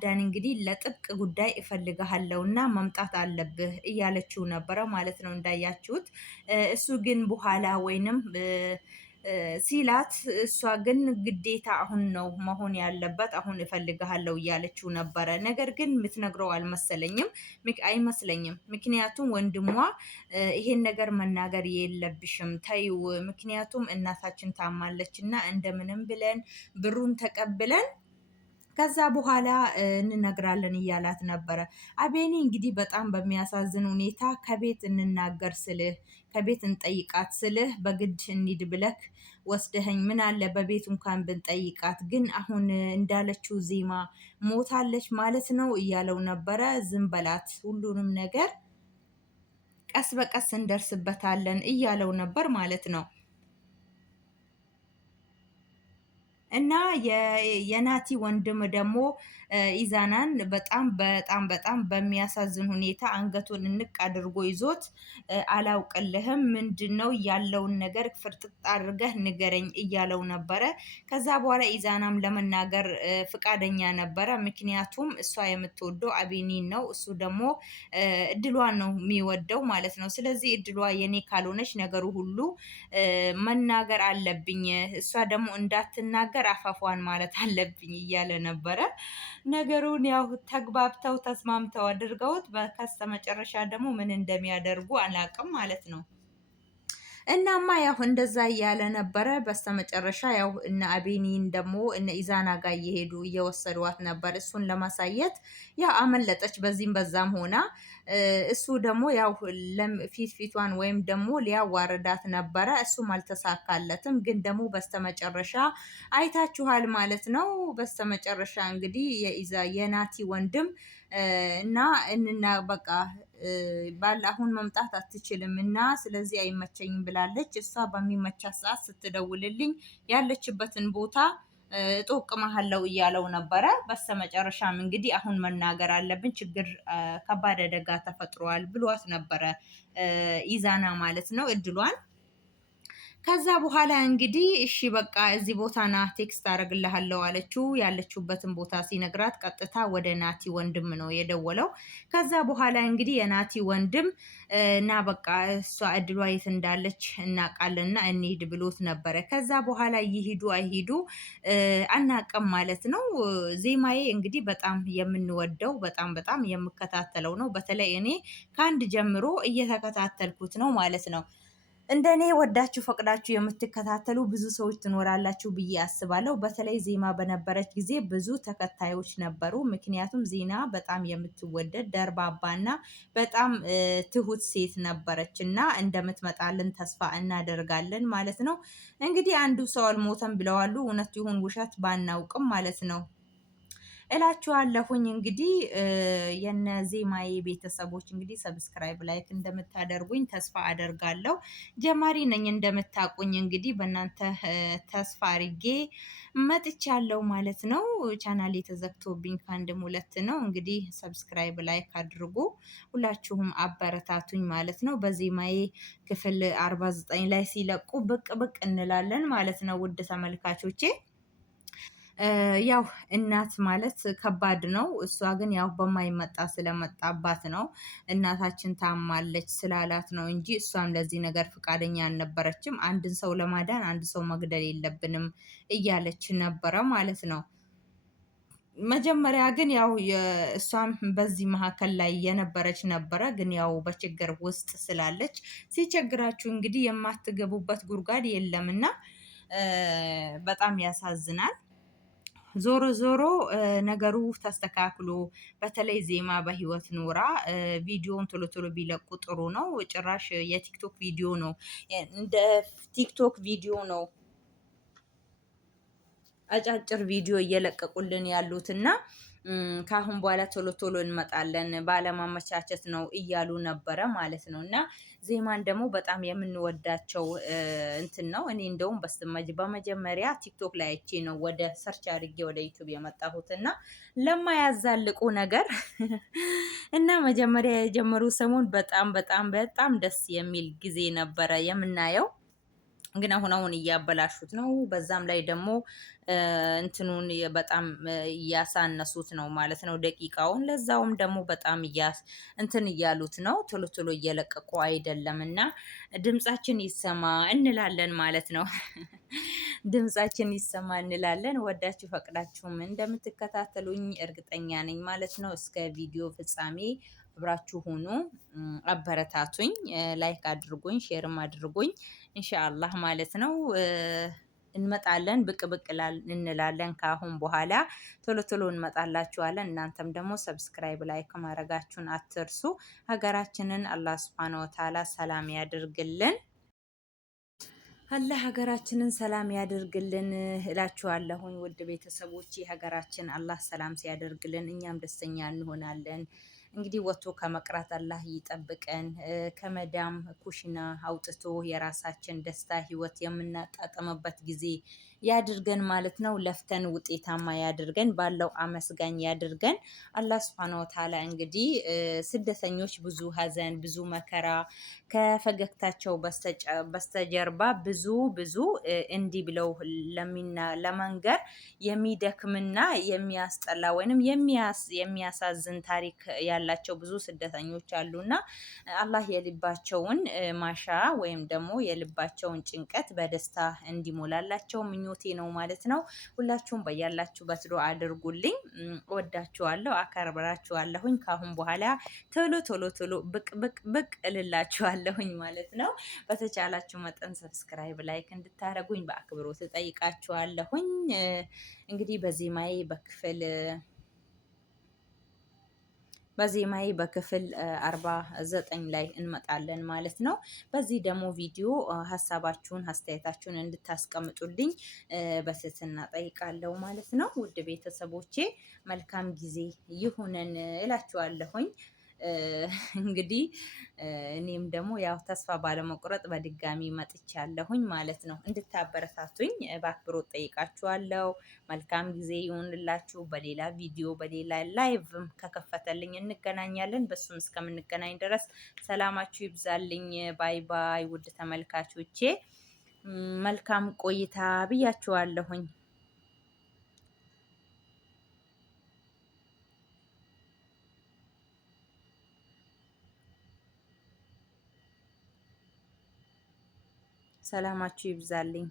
ዳን እንግዲህ ለጥብቅ ጉዳይ እፈልግሃለሁና መምጣት አለብህ እያለችው ነበረ ማለት ነው እንዳያችሁት። እሱ ግን በኋላ ወይንም ሲላት እሷ ግን ግዴታ አሁን ነው መሆን ያለበት፣ አሁን እፈልግሃለሁ እያለችው ነበረ። ነገር ግን የምትነግረው አልመሰለኝም አይመስለኝም። ምክንያቱም ወንድሟ ይሄን ነገር መናገር የለብሽም ተይው፣ ምክንያቱም እናታችን ታማለች እና እንደምንም ብለን ብሩን ተቀብለን ከዛ በኋላ እንነግራለን እያላት ነበረ። አቤኔ እንግዲህ በጣም በሚያሳዝን ሁኔታ ከቤት እንናገር ስልህ ከቤት እንጠይቃት ስልህ በግድ እንሂድ ብለክ ወስደኸኝ ምን አለ በቤት እንኳን ብንጠይቃት፣ ግን አሁን እንዳለችው ዜማ ሞታለች ማለት ነው እያለው ነበረ። ዝም በላት ሁሉንም ነገር ቀስ በቀስ እንደርስበታለን እያለው ነበር ማለት ነው። እና የናቲ ወንድም ደግሞ ኢዛናን በጣም በጣም በጣም በሚያሳዝን ሁኔታ አንገቱን እንቅ አድርጎ ይዞት አላውቅልህም፣ ምንድነው ያለውን ነገር ፍርጥጥ አድርገህ ንገረኝ እያለው ነበረ። ከዛ በኋላ ኢዛናም ለመናገር ፍቃደኛ ነበረ። ምክንያቱም እሷ የምትወደው አቤኒን ነው፣ እሱ ደግሞ እድሏን ነው የሚወደው ማለት ነው። ስለዚህ እድሏ የኔ ካልሆነች ነገሩ ሁሉ መናገር አለብኝ፣ እሷ ደግሞ እንዳትናገር አፋፏን ማለት አለብኝ እያለ ነበረ። ነገሩን ያው ተግባብተው ተስማምተው አድርገውት በከስተ መጨረሻ ደግሞ ምን እንደሚያደርጉ አላቅም ማለት ነው። እናማ ያው እንደዛ እያለ ነበረ። በስተመጨረሻ ያው እነ አቤኒን ደግሞ እነ ኢዛና ጋር እየሄዱ እየወሰዷት ነበር እሱን ለማሳየት። ያው አመለጠች በዚህም በዛም ሆና። እሱ ደግሞ ያው ፊቷን ወይም ደግሞ ሊያዋርዳት ነበረ። እሱም አልተሳካለትም። ግን ደግሞ በስተመጨረሻ አይታችኋል ማለት ነው። በስተመጨረሻ እንግዲህ የናቲ ወንድም እና በቃ ባል አሁን መምጣት አትችልም እና ስለዚህ አይመቸኝም ብላለች። እሷ በሚመቻት ሰዓት ስትደውልልኝ ያለችበትን ቦታ እጠቁምሃለሁ እያለው ነበረ። በስተመጨረሻም እንግዲህ አሁን መናገር አለብን፣ ችግር ከባድ አደጋ ተፈጥሯል ብሏት ነበረ ኢዛና ማለት ነው እድሏን። ከዛ በኋላ እንግዲህ እሺ በቃ እዚህ ቦታ ና ቴክስት አደርግልሃለሁ አለችው። ያለችውበትን ቦታ ሲነግራት ቀጥታ ወደ ናቲ ወንድም ነው የደወለው። ከዛ በኋላ እንግዲህ የናቲ ወንድም እና በቃ እሷ እድሏ የት እንዳለች እናውቃለንና እንሂድ ብሎት ነበረ። ከዛ በኋላ ይሂዱ አይሂዱ አናውቅም ማለት ነው። ዜማዬ እንግዲህ በጣም የምንወደው በጣም በጣም የምከታተለው ነው። በተለይ እኔ ከአንድ ጀምሮ እየተከታተልኩት ነው ማለት ነው። እንደኔ ወዳችሁ ፈቅዳችሁ የምትከታተሉ ብዙ ሰዎች ትኖራላችሁ ብዬ አስባለሁ። በተለይ ዜማ በነበረች ጊዜ ብዙ ተከታዮች ነበሩ። ምክንያቱም ዜና በጣም የምትወደድ ደርባባና በጣም ትሁት ሴት ነበረች እና እንደምትመጣልን ተስፋ እናደርጋለን ማለት ነው። እንግዲህ አንዱ ሰው አልሞተም ብለዋሉ። እውነት ይሁን ውሸት ባናውቅም ማለት ነው እላችኋለሁኝ። እንግዲህ የነ ዜማዬ ቤተሰቦች እንግዲህ ሰብስክራይብ ላይክ እንደምታደርጉኝ ተስፋ አደርጋለሁ። ጀማሪ ነኝ እንደምታውቁኝ እንግዲህ በእናንተ ተስፋ አርጌ መጥቻለሁ ማለት ነው። ቻናሌ ተዘግቶብኝ ከአንድም ሁለት ነው። እንግዲህ ሰብስክራይብ ላይክ አድርጉ፣ ሁላችሁም አበረታቱኝ ማለት ነው። በዜማዬ ክፍል 49 ላይ ሲለቁ ብቅ ብቅ እንላለን ማለት ነው ውድ ተመልካቾቼ። ያው እናት ማለት ከባድ ነው። እሷ ግን ያው በማይመጣ ስለመጣባት ነው። እናታችን ታማለች ስላላት ነው እንጂ እሷም ለዚህ ነገር ፈቃደኛ አልነበረችም። አንድን ሰው ለማዳን አንድ ሰው መግደል የለብንም እያለች ነበረ ማለት ነው። መጀመሪያ ግን ያው እሷም በዚህ መካከል ላይ የነበረች ነበረ። ግን ያው በችግር ውስጥ ስላለች ሲቸግራችሁ እንግዲህ የማትገቡበት ጉድጓድ የለምና በጣም ያሳዝናል። ዞሮ ዞሮ ነገሩ ተስተካክሎ በተለይ ዜማ በህይወት ኖራ ቪዲዮን ቶሎ ቶሎ ቢለቁ ጥሩ ነው። ጭራሽ የቲክቶክ ቪዲዮ ነው እንደ ቲክቶክ ቪዲዮ ነው አጫጭር ቪዲዮ እየለቀቁልን ያሉት እና ከአሁን በኋላ ቶሎ ቶሎ እንመጣለን ባለማመቻቸት ነው እያሉ ነበረ ማለት ነው። እና ዜማን ደግሞ በጣም የምንወዳቸው እንትን ነው። እኔ እንደውም በመጀመሪያ ቲክቶክ ላይ አይቼ ነው ወደ ሰርች አድርጌ ወደ ዩቱብ የመጣሁት እና ለማያዛልቁ ነገር እና መጀመሪያ የጀመሩ ሰሞን በጣም በጣም በጣም ደስ የሚል ጊዜ ነበረ የምናየው። ግን አሁን እያበላሹት ነው። በዛም ላይ ደግሞ እንትኑን በጣም እያሳነሱት ነው ማለት ነው ደቂቃውን። ለዛውም ደግሞ በጣም እንትን እያሉት ነው፣ ቶሎ ቶሎ እየለቀቁ አይደለም። እና ድምጻችን ይሰማ እንላለን ማለት ነው። ድምጻችን ይሰማ እንላለን። ወዳችሁ ፈቅዳችሁም እንደምትከታተሉኝ እርግጠኛ ነኝ ማለት ነው። እስከ ቪዲዮ ፍጻሜ አብራችሁ ሁኑ፣ አበረታቱኝ፣ ላይክ አድርጉኝ፣ ሼርም አድርጉኝ ኢንሻአላህ ማለት ነው። እንመጣለን፣ ብቅ ብቅ እንላለን። ከአሁን በኋላ ቶሎ ቶሎ እንመጣላችኋለን። እናንተም ደግሞ ሰብስክራይብ ላይክ ማድረጋችሁን አትርሱ። ሀገራችንን አላህ ሱብሃነሁ ወተዓላ ሰላም ያድርግልን። አላህ ሀገራችንን ሰላም ያደርግልን እላችኋለሁኝ። ውድ ቤተሰቦች ሀገራችን አላህ ሰላም ሲያደርግልን እኛም ደስተኛ እንሆናለን። እንግዲህ ወጥቶ ከመቅረት አላህ ይጠብቀን። ከመዳም ኩሽና አውጥቶ የራሳችን ደስታ ህይወት የምናጣጥምበት ጊዜ ያድርገን ማለት ነው። ለፍተን ውጤታማ ያድርገን፣ ባለው አመስጋኝ ያድርገን። አላህ ሱብሃነሁ ወተዓላ እንግዲህ ስደተኞች ብዙ ሀዘን፣ ብዙ መከራ ከፈገግታቸው በስተጀርባ ብዙ ብዙ እንዲህ ብለው ለመንገር የሚደክምና የሚያስጠላ ወይንም የሚያሳዝን ታሪክ ያላቸው ብዙ ስደተኞች አሉና አላህ የልባቸውን ማሻ ወይም ደግሞ የልባቸውን ጭንቀት በደስታ እንዲሞላላቸው ምኞቴ ነው ማለት ነው። ሁላችሁም በያላችሁበት ዱአ አድርጉልኝ። እወዳችኋለሁ፣ አከብራችኋለሁኝ። ካሁን በኋላ ቶሎ ቶሎ ቶሎ ብቅ ብቅ ብቅ እልላችኋለሁኝ ማለት ነው። በተቻላችሁ መጠን ሰብስክራይብ ላይክ እንድታደርጉኝ በአክብሮት እጠይቃችኋለሁኝ። እንግዲህ በዜማዬ በክፍል 49 ላይ እንመጣለን ማለት ነው። በዚህ ደግሞ ቪዲዮ ሀሳባችሁን አስተያየታችሁን እንድታስቀምጡልኝ በትህትና ጠይቃለሁ ማለት ነው። ውድ ቤተሰቦቼ መልካም ጊዜ ይሁነን እላችኋለሁኝ። እንግዲህ እኔም ደግሞ ያው ተስፋ ባለመቁረጥ በድጋሚ መጥቻለሁኝ ማለት ነው። እንድታበረታቱኝ በአክብሮት ጠይቃችኋለሁ። መልካም ጊዜ ይሁንላችሁ። በሌላ ቪዲዮ በሌላ ላይቭም ከከፈተልኝ እንገናኛለን። በሱም እስከምንገናኝ ድረስ ሰላማችሁ ይብዛልኝ። ባይ ባይ። ውድ ተመልካቾቼ መልካም ቆይታ ብያችኋለሁኝ። ሰላማችሁ ይብዛልኝ።